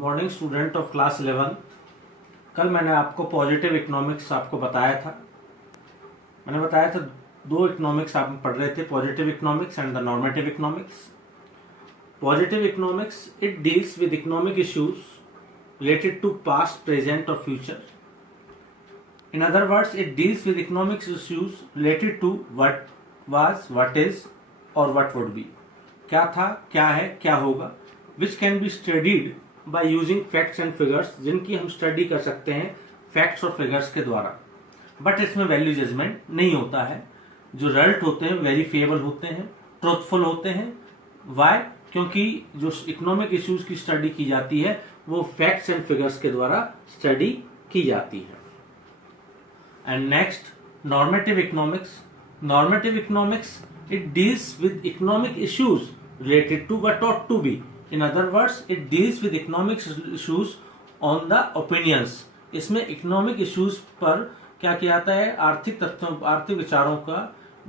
Morning student of class 11। कल मैंने आपको पॉजिटिव इकोनॉमिक्स आपको बताया था। मैंने बताया था दो इकोनॉमिक्स आप पढ़ रहे थे, positive economics and the normative economics. Positive economics it deals with economic issues related to past, present और future. In other words, it deals with economic issues related to what was, what is or what would be. क्या था, क्या है, क्या होगा, which can be studied by using facts and figures, जिनकी हम study कर सकते हैं फैक्ट्स और फिगर्स के द्वारा। बट इसमें वैल्यू जजमेंट नहीं होता है। जो रिजल्ट होते हैं वेरीफिएबल होते हैं, ट्रूथफुल होते हैं। वाई? क्योंकि जो इकोनॉमिक इश्यूज की स्टडी की जाती है वो फैक्ट्स एंड फिगर्स के द्वारा स्टडी की जाती है। And next, normative economics. Normative economics, it deals with economic issues related to what ought to be. In other words, it deals with economic issues on the opinions. इसमें economic issues पर क्या किया जाता है, आर्थिक तथ्यों, आर्थिक विचारों का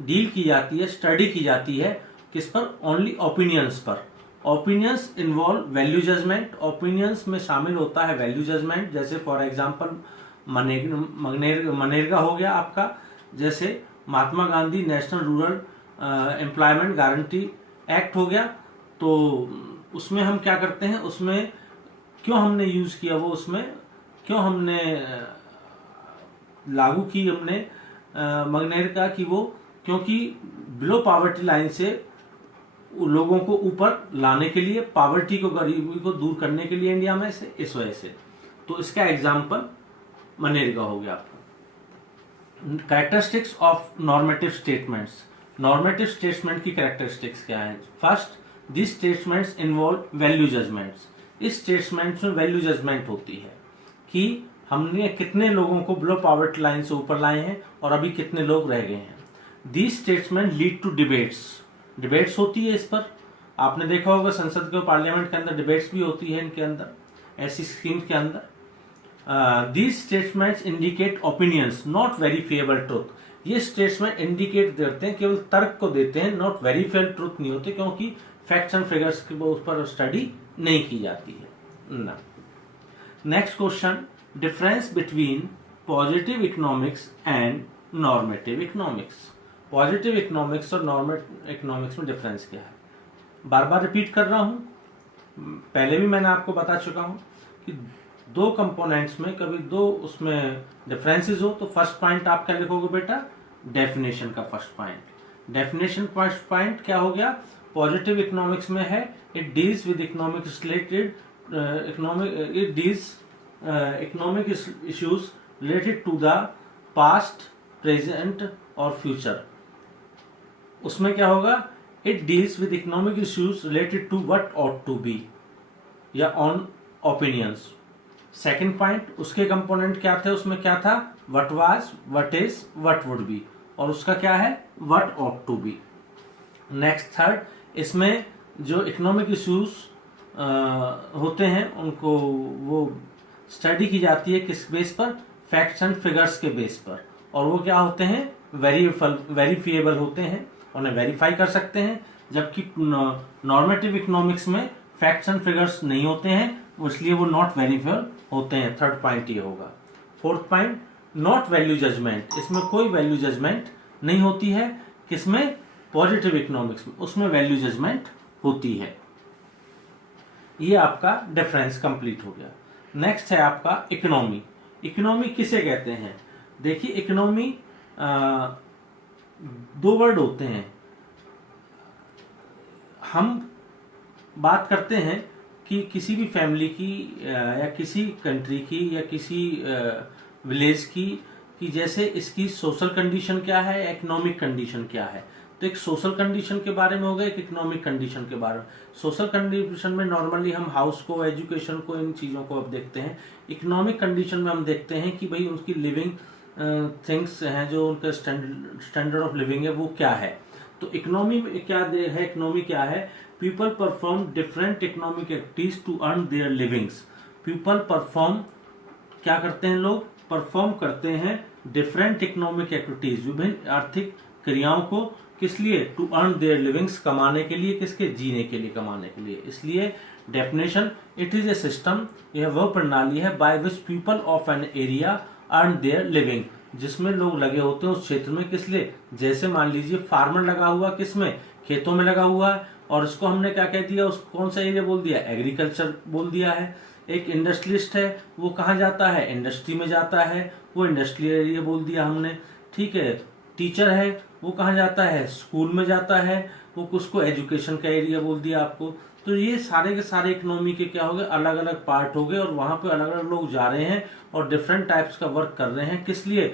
डील की जाती है, स्टडी की जाती है। किस पर? ओनली ओपिनियंस पर। Opinions involve value judgement. Opinions में शामिल होता है वैल्यू जजमेंट। जैसे फॉर एग्जाम्पल मनरेगा हो गया आपका, जैसे Mahatma Gandhi national rural employment guarantee act हो गया। तो उसमें हम क्या करते हैं, उसमें क्यों हमने यूज किया, वो उसमें क्यों हमने लागू की हमने मनरेगा की, वो क्योंकि बिलो पॉवर्टी लाइन से लोगों को ऊपर लाने के लिए, पॉवर्टी को, गरीबी को दूर करने के लिए इंडिया में से, इस वजह से। तो इसका एग्जाम्पल मनरेगा हो गया आपका। Characteristics of normative statements. Normative statement की कैरेक्टरिस्टिक्स क्या है? First, this statements involve value judgments. इस स्टेटमेंट्स में वैल्यू जजमेंट होती है कि हमने कितने लोगों को बिलो पॉवर्टी लाइन से ऊपर लाए हैं और अभी कितने लोग रह गए हैं। This statement lead to debates. Debates होती है इस पर, आपने देखा होगा संसद के पार्लियामेंट के अंदर डिबेट्स भी होती है इनके अंदर, ऐसी स्कीम के अंदर। These statements indicate opinions, not verifiable truth. ये स्टेटमेंट इंडिकेट देते हैं, केवल तर्क को देते हैं, नॉट वेरीफाइड ट्रुथ नहीं होते, क्योंकि फैक्ट्स एंड फिगर्स के उस पर स्टडी नहीं की जाती है ना। Next question, difference between positive economics and normative economics. Positive economics और नॉर्मेटिव इकोनॉमिक्स में डिफरेंस क्या है? बार बार रिपीट कर रहा हूं, पहले भी मैंने आपको बता चुका हूं कि दो कंपोनेंट्स में कभी दो उसमें डिफरेंसेस हो तो फर्स्ट पॉइंट आप क्या लिखोगे बेटा? डेफिनेशन का first point. Definition first point क्या हो गया? पॉजिटिव इकोनॉमिक्स में है it deals with economic related it deals economic issues related to the past, present और फ्यूचर। उसमें क्या होगा? It deals with economic issues related to what ought to be या ऑन ओपिनियंस। सेकेंड पॉइंट, उसके component क्या थे? उसमें क्या था? What was, what is, what would be, और उसका क्या है? What ought to be. Next third, इसमें जो इकोनॉमिक इश्यूज होते हैं उनको वो स्टडी की जाती है किस बेस पर? फैक्ट्स एंड फिगर्स के बेस पर। और वो क्या होते हैं? वेरीफिएबल होते हैं, उन्हें वेरीफाई कर सकते हैं। जबकि नॉर्मेटिव इकोनॉमिक्स में फैक्ट्स एंड फिगर्स नहीं होते हैं, इसलिए वो नॉट वेरीफाइड होते हैं। थर्ड पॉइंट ये होगा। Fourth point, not value judgment. इसमें कोई वैल्यू जजमेंट नहीं होती है। किसमें? पॉजिटिव इकोनॉमिक्स में, उसमें वैल्यू जजमेंट होती है। ये आपका डिफरेंस कंप्लीट हो गया। नेक्स्ट है आपका इकोनॉमी। इकोनॉमी किसे कहते हैं? देखिए, इकोनॉमी दो वर्ड होते हैं। हम बात करते हैं कि किसी भी फैमिली की या किसी कंट्री की या किसी विलेज की, कि जैसे इसकी सोशल कंडीशन क्या है, इकोनॉमिक कंडीशन क्या है। तो एक सोशल कंडीशन के बारे में होगा, एक इकोनॉमिक कंडीशन के बारे में। सोशल कंडीशन में नॉर्मली हम हाउस को, एजुकेशन को, इन चीज़ों को अब देखते हैं। इकोनॉमिक कंडीशन में हम देखते हैं कि भाई उनकी लिविंग थिंग्स हैं, जो उनका स्टैंडर्ड ऑफ लिविंग है वो क्या है। तो इकोनॉमी में क्या है? इकोनॉमी क्या है? People perform different economic activities to earn their livings. People perform, क्या करते हैं लोग? परफॉर्म करते हैं डिफरेंट इकोनॉमिक एक्टिविटीज, विभिन्न आर्थिक क्रियाओं को, किस लिए? टू अर्न देयर लिविंग्स, कमाने के लिए। किसके? जीने के लिए, कमाने के लिए। इसलिए definition, it is a system, यह वह प्रणाली है by which people of an area earn their living, जिसमें लोग लगे होते हैं उस क्षेत्र में, किस लिए, जैसे मान लीजिए फार्मर लगा हुआ किसमें, खेतों में लगा हुआ है, और इसको हमने क्या कह दिया, उस कौन सा एरिया बोल दिया, एग्रीकल्चर बोल दिया है। एक इंडस्ट्रियलिस्ट है, वो कहाँ जाता है, इंडस्ट्री में जाता है, वो इंडस्ट्रियल एरिया बोल दिया हमने, ठीक है। टीचर है, वो कहाँ जाता है, स्कूल में जाता है, वो उसको एजुकेशन का एरिया बोल दिया आपको। तो ये सारे के सारे इकोनॉमी के क्या हो गए, अलग अलग पार्ट हो गए, और वहां पे अलग अलग लोग जा रहे हैं और डिफरेंट टाइप्स का वर्क कर रहे हैं, किस लिए,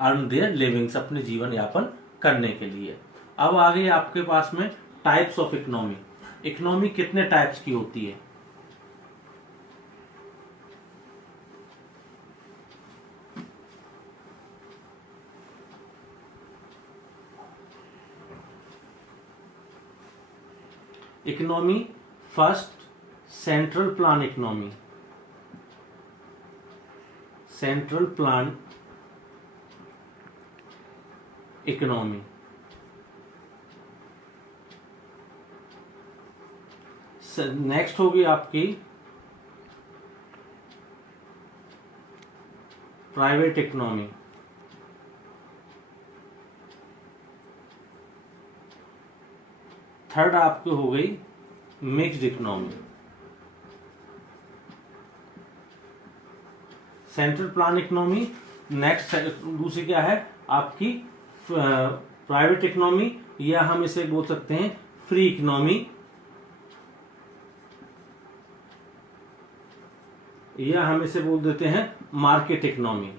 अर्न देयर लिविंग्स, अपने जीवन यापन करने के लिए। अब आ गई आपके पास में टाइप्स ऑफ इकोनॉमी। इकोनॉमी कितने टाइप्स की होती है, economy, first central plan economy, central plan economy, next होगी आपकी प्राइवेट इकोनॉमी, थर्ड आपकी हो गई mixed economy. Central plan economy, next दूसरी क्या है आपकी प्राइवेट इकोनॉमी, या हम इसे बोल सकते हैं फ्री इकोनॉमी, या हम इसे बोल देते हैं मार्केट इकोनॉमी।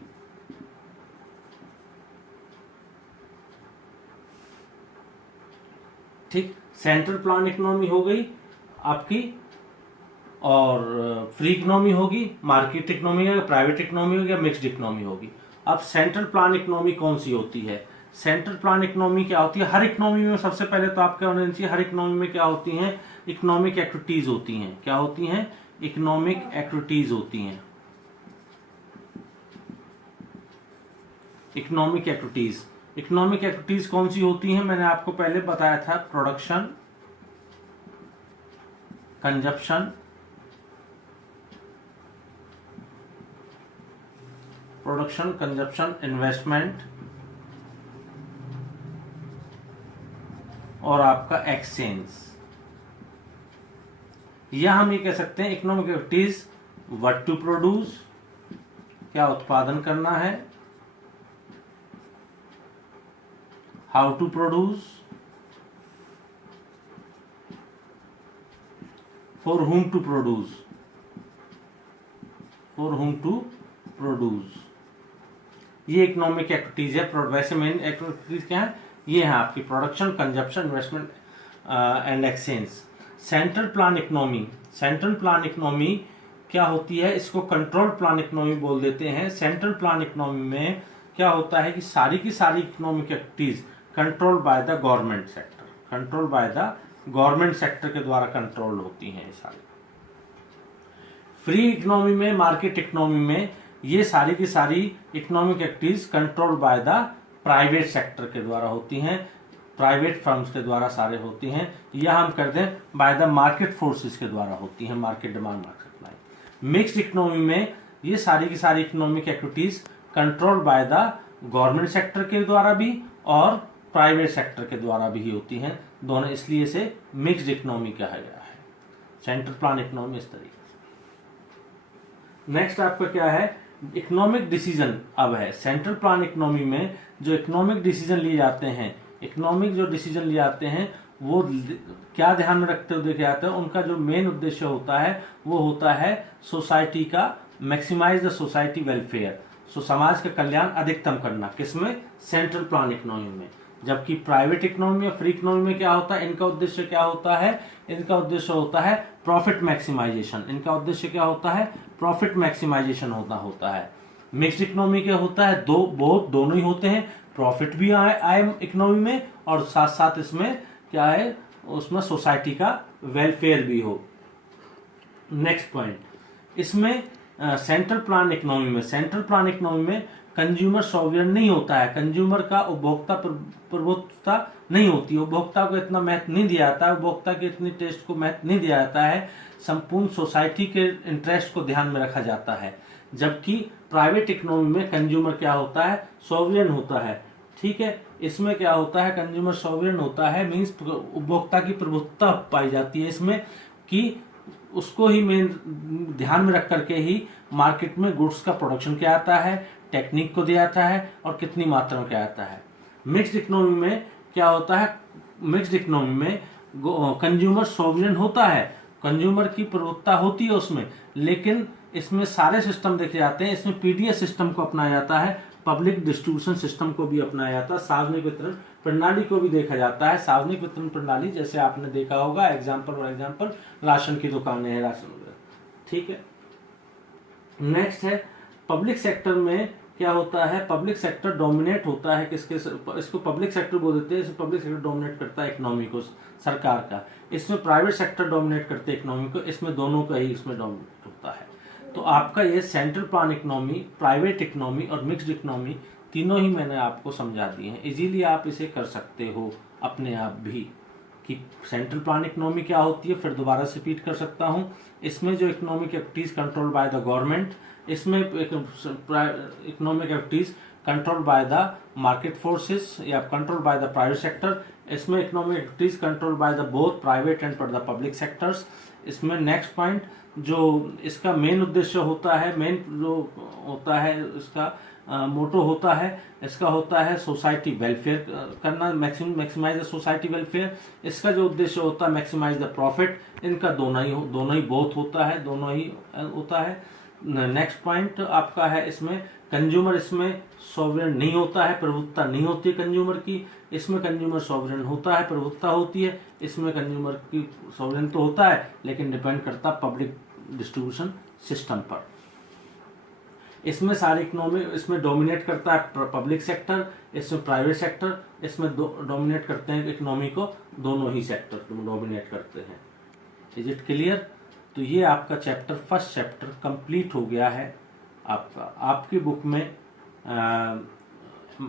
ठीक, सेंट्रल प्लान इकोनॉमी हो गई आपकी, और फ्री इकोनॉमी होगी, मार्केट इकोनॉमी होगी, प्राइवेट इकोनॉमी होगी, मिक्स्ड इकोनॉमी होगी। अब सेंट्रल प्लान इकोनॉमी कौन सी होती है, सेंट्रल प्लान इकोनॉमी क्या होती है, हर इकोनॉमी में सबसे पहले तो आपका होना चाहिए, हर इकोनॉमी में क्या होती हैं, इकोनॉमिक एक्टिविटीज होती हैं, क्या होती हैं, इकोनॉमिक एक्टिविटीज होती हैं, इकोनॉमिक एक्टिविटीज। इकोनॉमिक एक्टिविटीज कौन सी होती हैं, मैंने आपको पहले बताया था, production, consumption, production, consumption, investment, और आपका एक्सचेंज। या हम ये कह सकते हैं economic activities, what to produce, क्या उत्पादन करना है, how to produce, for whom to produce, for whom to produce. ये इकोनॉमिक एक्टिविटीज है। वैसे मेन एक्टिविटीज क्या है, ये है आपकी production, consumption, investment and exchange. Central plan economy, central plan economy क्या होती है, इसको कंट्रोल प्लान इकोनॉमी बोल देते हैं। सेंट्रल प्लान इकोनॉमी में क्या होता है कि सारी की सारी economic activities control by the government sector, control by the government sector के द्वारा कंट्रोल होती हैं ये सारी। फ्री इकोनॉमी में, मार्केट इकोनॉमी में ये सारी की सारी economic activities control by the private sector के द्वारा होती हैं, प्राइवेट फर्म्स के द्वारा सारे होती हैं, या हम कर दें बाय द मार्केट फोर्सेस के द्वारा होती हैं, market demand, market supply. Mixed economy में ये सारी की सारी economic activities control by the government sector के द्वारा भी और प्राइवेट सेक्टर के द्वारा भी होती हैं, दोनों, इसलिए इसे मिक्स्ड इकोनॉमी कहा गया है। सेंट्रल प्लान इकोनॉमी इस तरीके से। नेक्स्ट आपका क्या है, इकोनॉमिक डिसीजन। अब है सेंट्रल प्लान इकोनॉमी में जो इकोनॉमिक डिसीजन लिए जाते हैं, इकोनॉमिक जो डिसीजन लिए जाते हैं वो क्या ध्यान में रखते हुए देखे जाते हैं, उनका जो मेन उद्देश्य होता है वो होता है सोसाइटी का, मैक्सिमाइज द सोसाइटी वेलफेयर, सो समाज का कल्याण अधिकतम करना, किसमें, सेंट्रल प्लान इकोनॉमी में। जबकि प्राइवेट इकोनॉमी और फ्री इकोनॉमी में क्या होता है, इनका उद्देश्य क्या होता है, इनका उद्देश्य होता है प्रॉफिट मैक्सिमाइजेशन, इनका उद्देश्य क्या होता है, प्रॉफिट मैक्सिमाइजेशन होता है। मिक्स्ड इकोनॉमी क्या होता है, दोनों ही होते हैं, प्रॉफिट भी आए इकोनॉमी में और साथ साथ इसमें क्या है, उसमें सोसाइटी का वेलफेयर भी हो। नेक्स्ट पॉइंट, इसमें सेंट्रल प्लान इकोनॉमी में, सेंट्रल प्लान इकोनॉमी में कंज्यूमर सॉवरेन नहीं होता है, कंज्यूमर का उपभोक्ता प्रभुत्वता नहीं होती, उपभोक्ता को इतना महत्व नहीं दिया जाता है, उपभोक्ता के इतनी टेस्ट को महत्व नहीं दिया जाता है, संपूर्ण सोसाइटी के इंटरेस्ट को ध्यान में रखा जाता है। जबकि प्राइवेट इकोनॉमी में कंज्यूमर क्या होता है, सॉवरेन होता है। ठीक है, इसमें क्या होता है, कंज्यूमर सॉवरेन होता है, मीन्स उपभोक्ता की प्रभुत्वता पाई जाती है इसमें, कि उसको ही मेन ध्यान में रख करके ही मार्केट में गुड्स का प्रोडक्शन किया जाता है, टेक्निक को दिया जाता है और कितनी मात्रा में किया जाता है। मिक्स्ड इकोनॉमी में क्या होता है, मिक्स्ड इकोनॉमी में कंज्यूमर सॉवरेन होता है, कंज्यूमर की प्रभुत्वता होती है उसमें, लेकिन इसमें सारे सिस्टम देखे जाते हैं। इसमें पीडीएस सिस्टम को अपनाया जाता है, पब्लिक डिस्ट्रीब्यूशन सिस्टम को भी अपनाया जाता है, सार्वजनिक वितरण प्रणाली को भी देखा जाता है। सार्वजनिक वितरण प्रणाली जैसे आपने देखा होगा, एग्जाम्पल राशन की दुकानें हैं, राशन वगैरह। ठीक है, नेक्स्ट है पब्लिक सेक्टर में क्या होता है, पब्लिक सेक्टर डोमिनेट होता है किसके, इसको पब्लिक सेक्टर बोल देते हैं, इसमें पब्लिक सेक्टर डोमिनेट करता है इकोनॉमी को, सरकार का। इसमें प्राइवेट सेक्टर डोमिनेट करते हैं इकोनॉमी को, इसमें दोनों का ही इसमें डोमिनेट होता है। तो आपका ये central plan economy, private economy और मिक्स्ड इकोनॉमी तीनों ही मैंने आपको समझा दिए हैं। इजीली आप इसे कर सकते हो अपने आप भी, कि सेंट्रल प्लान इकोनॉमी क्या होती है, फिर दोबारा से रिपीट कर सकता हूँ। इसमें जो economic activities control by the government, इसमें economic activities control by the market forces या control by the private sector, इसमें economic activities control by the both private and the public sectors. इसमें नेक्स्ट पॉइंट जो इसका main उद्देश्य होता है, main जो होता है इसका मोटो होता है, इसका होता है सोसाइटी वेलफेयर करना, मैक्सिमाइज द सोसाइटी वेलफेयर। इसका जो उद्देश्य होता है मैक्सिमाइज द प्रॉफिट। इनका दोनों ही बोथ होता है, दोनों ही होता है। नेक्स्ट पॉइंट आपका है इसमें कंज्यूमर, इसमें सॉवरेन नहीं होता है, प्रभुत्वता नहीं होती है कंज्यूमर की। इसमें कंज्यूमर सॉवरेन होता है, प्रभुत्वता होती है। इसमें कंज्यूमर की सॉवरेन तो होता है, लेकिन डिपेंड करता है पब्लिक डिस्ट्रीब्यूशन सिस्टम पर। इसमें सारे इकोनॉमी, इसमें डोमिनेट करता है पब्लिक सेक्टर, इसमें प्राइवेट सेक्टर, इसमें डोमिनेट करते हैं इकोनॉमी को दोनों ही सेक्टर डोमिनेट करते हैं। Is it clear? तो ये आपका चैप्टर, फर्स्ट चैप्टर कंप्लीट हो गया है आपका। आपकी बुक में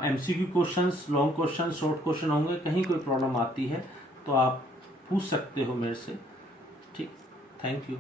MCQ questions, long question, short question होंगे। कहीं कोई प्रॉब्लम आती है तो आप पूछ सकते हो मेरे से। ठीक, थैंक यू।